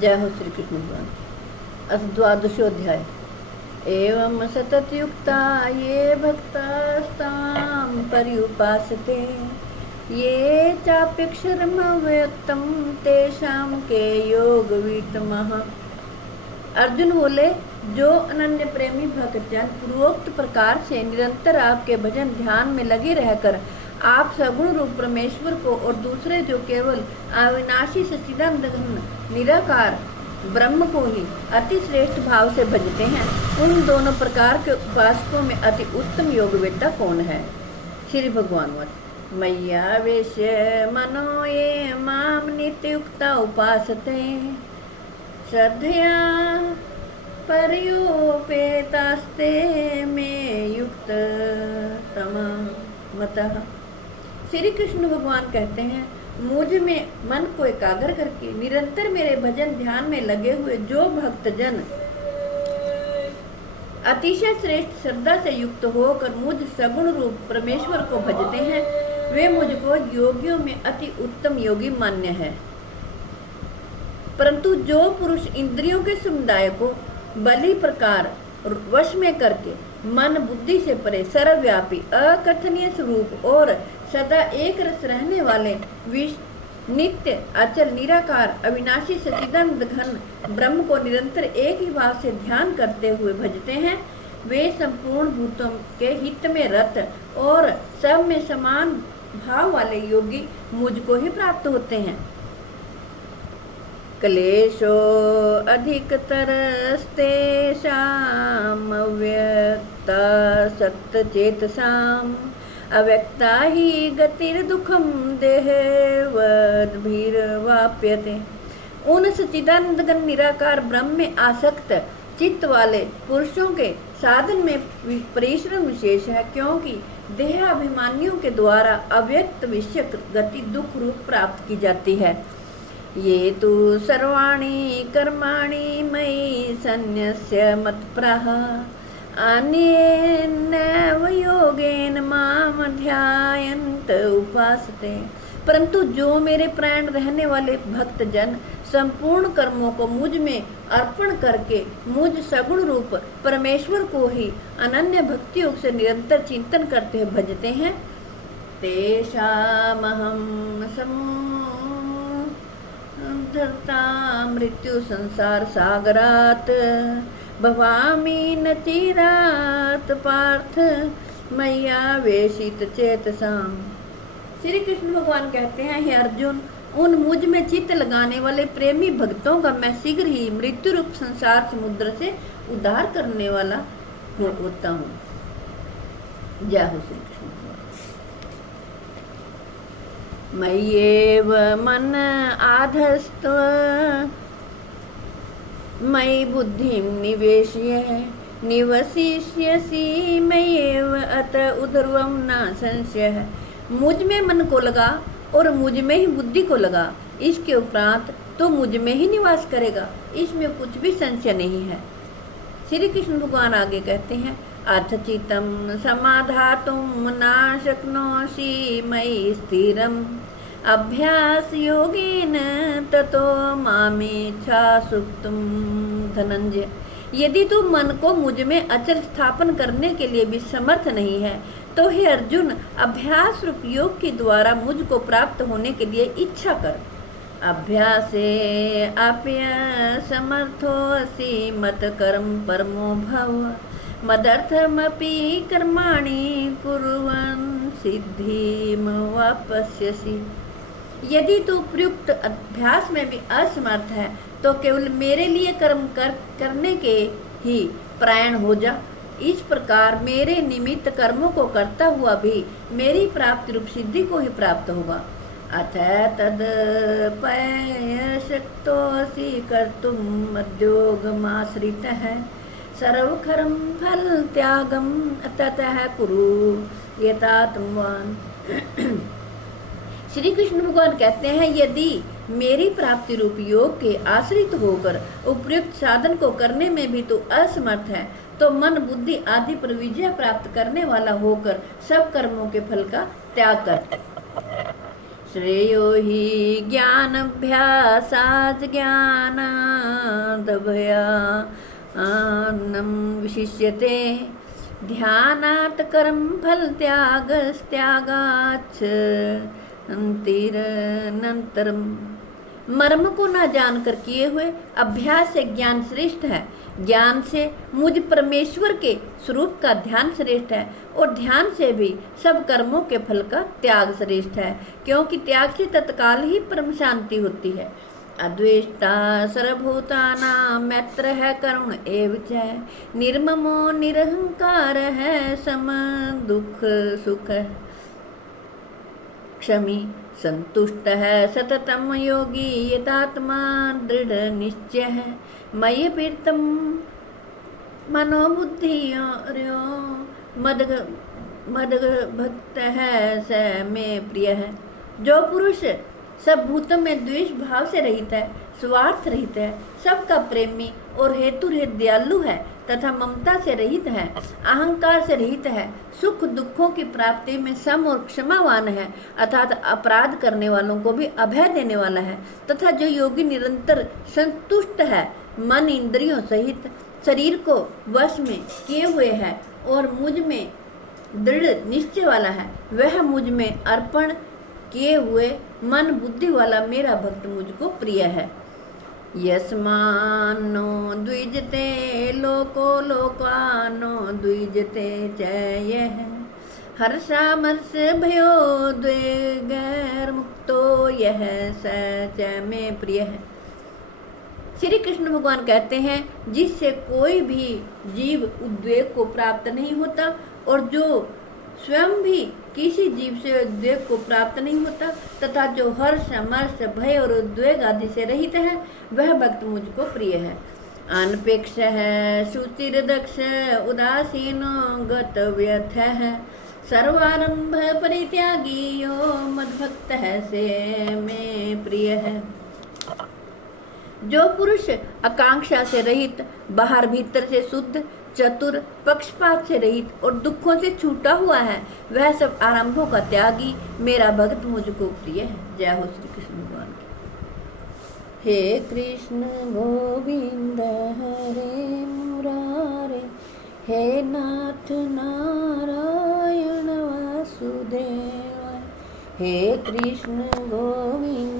जय हो श्री कृष्ण भगवान। अथ द्वादशोऽध्याय। एवं सतत युक्ता ये भक्तास्तां पर्युपासते ये चाप्यक्षरमव्यक्तं तेषां के योगवीतमः। अर्जुन बोले, जो अनन्य प्रेमी भक्तजन पूर्वोक्त प्रकार से निरंतर आपके भजन ध्यान में लगे रहकर आप सगुण रूप परमेश्वर को और दूसरे जो केवल अविनाशी सच्चिदानंद निराकार ब्रह्म को ही अति श्रेष्ठ भाव से भजते हैं, उन दोनों प्रकार के उपासकों में अति उत्तम योगवेत्ता कौन है। श्री भगवान वत मैया वेश मनो ये माम नित्युक्ता उपासते श्रद्धया पर्युपेतास्ते में युक्त तमतः। श्री कृष्ण भगवान कहते हैं, मुझ में मन को एकाग्र करके निरंतर मेरे भजन ध्यान में लगे हुए जो भक्तजन अतिशय श्रेष्ठ श्रद्धा से युक्त होकर मुझ सगुण रूप परमेश्वर को भजते हैं, वे मुझको योगियों में अति उत्तम योगी मान्य है। परंतु जो पुरुष इंद्रियों के समुदाय को बलि प्रकार वश में करके मन बुद्धि से परे सर्वव्यापी अकथनीय स्वरूप और सदा एक रस रहने वाले नित्य अचल निराकार अविनाशी सच्चिदानंद घन ब्रह्म को निरंतर एक ही भाव से ध्यान करते हुए भजते हैं, वे संपूर्ण भूतों के हित में रत और सब में समान भाव वाले योगी मुझको ही प्राप्त होते हैं। क्लेशो अधिकतरस्तेषाम् अव्यक्ता सत्तचेतसाम् अव्यक्ता ही गतिर्दुःखं देहवद्भिर्वाप्यते। उन सच्चिदानंद निराकार ब्रह्म में आसक्त चित्त वाले पुरुषों के साधन में परिश्रम विशेष है, क्योंकि देहाभिमानियों के द्वारा अव्यक्त विषय गति दुख रूप प्राप्त की जाती है। ये तो सर्वाणि कर्माणि मयि सन्न्यस्य मत्प्राह अन्येनैव योगेन माम ध्यायन्त उपासते। परंतु जो मेरे प्राण रहने वाले भक्तजन संपूर्ण कर्मों को मुझ में अर्पण करके मुझ सगुण रूप परमेश्वर को ही अनन्य भक्ति योग से निरंतर चिंतन करते हुए भजते हैं, तेषामहं धरता मृत्यु संसार सागरात भवामी न चिरात पार्थ मैया वेशित चेतसाम। श्री कृष्ण भगवान कहते हैं, हे अर्जुन, उन मुझ में चित्त लगाने वाले प्रेमी भक्तों का मैं शीघ्र ही मृत्यु रूप संसार समुद्र से उद्धार करने वाला होता हूँ। जय हो श्री कृष्ण। मय्येव मन आधस्त मयि बुद्धिं निवेश्य निवसिष्यसि मय्येव अत उर्ध्वं न संशयः। मुझ में मन को लगा और मुझ में ही बुद्धि को लगा, इसके उपरांत तो मुझ में ही निवास करेगा, इसमें कुछ भी संशय नहीं है। श्री कृष्ण भगवान आगे कहते हैं, अथ चित्तं समाधातुं न शक्नोषि मयि स्थिरम् अभ्यास योगेन ततो मामेच्छासुप्तुं धनंजय। यदि तू मन को मुझ में अचल स्थापन करने के लिए भी समर्थ नहीं है, तो हे अर्जुन, अभ्यास रूप योग के द्वारा मुझको प्राप्त होने के लिए इच्छा कर। अभ्यासे आप्य समर्थोऽसि मत कर्म परमो भव मदर्थमपि कर्माणि कुर्वन् सिद्धिं वाप्स्यसि। यदि तू प्रयुक्त अभ्यास में भी असमर्थ है, तो केवल मेरे लिए कर्म करने के ही परायण हो जा। इस प्रकार मेरे निमित्त कर्मों को करता हुआ भी मेरी प्राप्ति रूप सिद्धि को ही प्राप्त होगा। अथ तदपयशक्तोऽसि कर्तुम् उद्योगमाश्रितः सर्वकर्म फल त्यागम ततः कुरु यतात्मवान। श्री कृष्ण भगवान कहते हैं, यदि मेरी प्राप्ति रूप योग के आश्रित होकर उपयुक्त साधन को करने में भी तू असमर्थ है, तो मन बुद्धि आदि पर विजय प्राप्त करने वाला होकर सब कर्मों के फल का त्याग कर श्रेयो हि ज्ञानाभ्यासात् ज्ञानादभयान्नं विशिष्यते ध्यानात् कर्म फल त्यागस्त्यागाच्च अंतिरनंतरम। मर्म को न जानकर किए हुए अभ्यास से ज्ञान श्रेष्ठ है, ज्ञान से मुझ परमेश्वर के स्वरूप का ध्यान श्रेष्ठ है, और ध्यान से भी सब कर्मों के फल का त्याग श्रेष्ठ है, क्योंकि त्याग से तत्काल ही परम शांति होती है। अद्वेष्टा सर्वभूतानां मैत्र है करुण एव च निर्ममो निरहंकार है सम दुख सुख क्षमी संतुष्ट है सततम योगी यतात्मा दृढ़ निश्चय है मयि प्रीतम मनोबुद्धियो मद भक्त है स में प्रिय है। जो पुरुष सब भूतों में द्वेष भाव से रहित है, स्वार्थ रहित है, सबका प्रेमी और हेतु रहित दयालु है तथा ममता से रहित है, अहंकार से रहित है, सुख दुखों की प्राप्ति में सम और क्षमावान है, अर्थात अपराध करने वालों को भी अभय देने वाला है, तथा जो योगी निरंतर संतुष्ट है, मन इंद्रियों सहित शरीर को वश में किए हुए है और मुझ में दृढ़ निश्चय वाला है, वह मुझ में अर्पण किए हुए मन बुद्धि वाला मेरा भक्त मुझको प्रिय है। यस्मान्नो द्विजते लोको लोकानो द्विजते च यः हर्षामर्ष भयोद्वेगैर मुक्तो यह स च में प्रिय है। श्री कृष्ण भगवान कहते हैं, जिससे कोई भी जीव उद्वेग को प्राप्त नहीं होता और जो स्वयं भी किसी जीव से उद्वेग को प्राप्त नहीं होता तथा जो हर्ष अमर्ष भय और उद्वेग आदि से रहित है, वह भक्त मुझको प्रिय है। अनपेक्ष है सुचिर दक्ष उदासीनो गत व्यथ है सर्वारंभ परित्यागी यो मद्भक्त है से में प्रिय है। जो पुरुष आकांक्षा से रहित, बाहर भीतर से शुद्ध, चतुर, पक्षपात से रहित और दुखों से छूटा हुआ है, वह सब आरंभों का त्यागी मेरा भक्त मुझको प्रिय है। जय हो श्री कृष्ण भगवान की। हे कृष्ण गोविंद हरे मुरारे हे नाथ नारायण वासुदेव हे कृष्ण गोविंद